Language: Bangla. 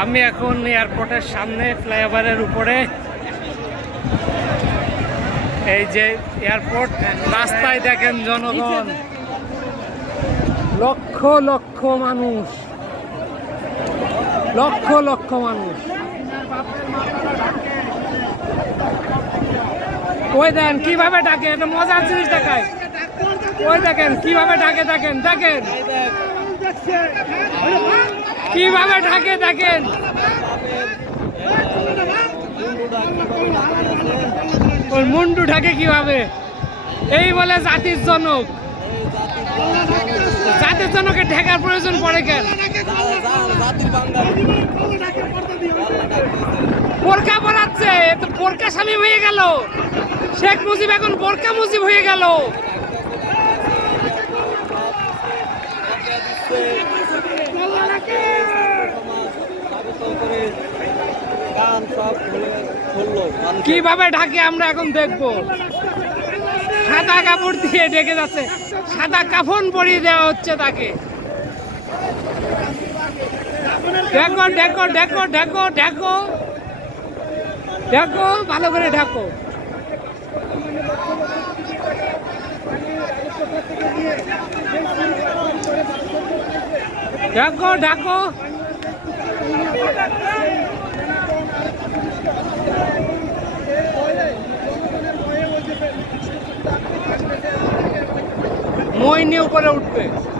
আমি এখন এয়ারপোর্টের সামনে ফ্লাইওভারের উপরে। এই যে এয়ারপোর্ট, রাস্তায় দেখেন জনগণ। লক্ষ লক্ষ মানুষ। লক্ষ লক্ষ মানুষ। ওই দেন কীভাবে ডাকে, এটা মজার জিনিস দেখায়। ওই দেখেন কীভাবে ডাকে, দেখেন দেখেন। কীভাবে ঢাকে দেখেন? ওর মুন্ডু ঢাকে কীভাবে? এই বলে জাতির জনক। জাতির জনকের ঢাকার প্রয়োজন পড়ে কেন? বোরকা পরাচ্ছে, এ তো বোরকা স্বামী হয়ে গেল। শেখ মুজিব এখন বোরকা মুজিব হয়ে গেল। কীভাবে ঢাকে আমরা এখন দেখব? সাদা কাপড় দিয়ে ঢেকে যাচ্ছে। সাদা কাফন পরিয়ে দেওয়া হচ্ছে তাকে। দেখো দেখো দেখো দেখো দেখো দেখো ভালো করে ঢাকো। দেখো ঢাকো। মই নিয়ে উপরে উঠবে।